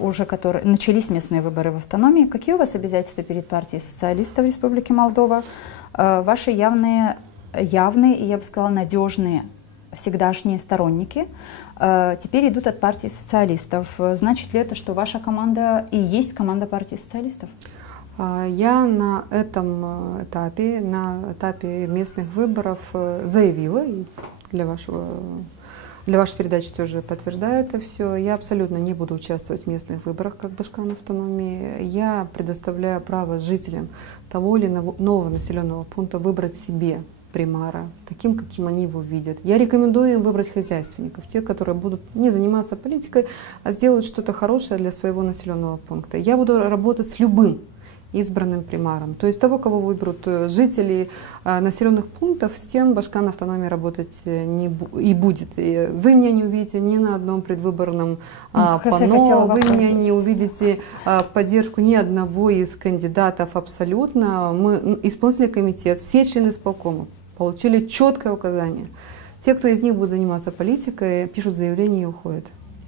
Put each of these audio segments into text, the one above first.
уже начались местные выборы в автономии. Какие у вас обязательства перед партией социалистов Республики Молдова? Ваши явные и, я бы сказала, надежные всегдашние сторонники теперь идут от партии социалистов. Значит ли это, что ваша команда и есть команда партии социалистов? Я на этом этапе, на этапе местных выборов заявила, и для вашей передачи тоже подтверждаю это все, я абсолютно не буду участвовать в местных выборах как башкан автономии. Я предоставляю право жителям того или иного населенного пункта выбрать себе примара, таким, каким они его видят. Я рекомендую им выбрать хозяйственников, тех, которые будут не заниматься политикой, а сделают что-то хорошее для своего населенного пункта. Я буду работать с любым избранным примаром. То есть того, кого выберут жители населенных пунктов, с тем башкан автономии работать и будет. И вы меня не увидите ни на одном предвыборном панно, вы меня не увидите в поддержку ни одного из кандидатов абсолютно. Мы, исполнительный комитет, все члены исполкома получили четкое указание. Те, кто из них будет заниматься политикой, пишут заявление и уходят.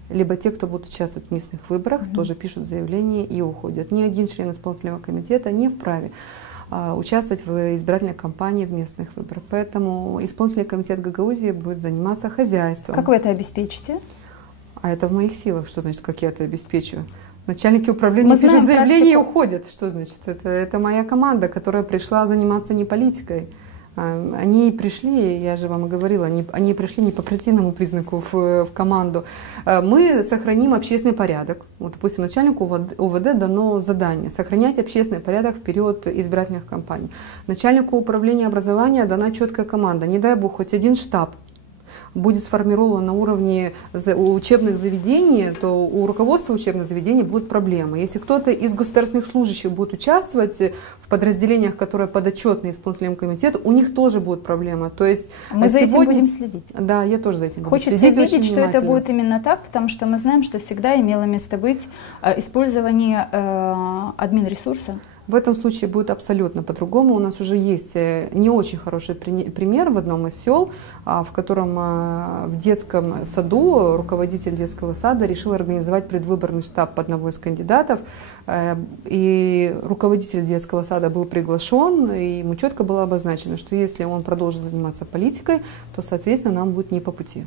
Либо те, кто будут участвовать в местных выборах, тоже пишут заявление и уходят. Ни один член исполнительного комитета не вправе участвовать в избирательной кампании в местных выборах. Поэтому исполнительный комитет Гагаузии будет заниматься хозяйством. Как вы это обеспечите? А это в моих силах. Что значит, как я это обеспечу? Начальники управления пишут заявление и уходят. Что значит? Это моя команда, которая пришла заниматься не политикой. Они пришли, я же вам и говорила, они пришли не по партийному признаку в команду. Мы сохраним общественный порядок. Вот, допустим, начальнику УВД дано задание сохранять общественный порядок в период избирательных кампаний. Начальнику управления образования дана четкая команда. Не дай бог, хоть один штаб будет сформирован на уровне учебных заведений, то у руководства учебных заведений будут проблемы. Если кто-то из государственных служащих будет участвовать в подразделениях, которые подотчетны исполнительному комитету, у них тоже будут проблемы. То есть мы за этим будем следить. Да, я тоже за этим буду следить. Хочется видеть, что это будет именно так, потому что мы знаем, что всегда имело место быть использование админресурса. В этом случае будет абсолютно по-другому. У нас уже есть не очень хороший пример в одном из сел, в котором в детском саду руководитель детского сада решил организовать предвыборный штаб одного из кандидатов. И руководитель детского сада был приглашен, и ему четко было обозначено, что если он продолжит заниматься политикой, то, соответственно, нам будет не по пути.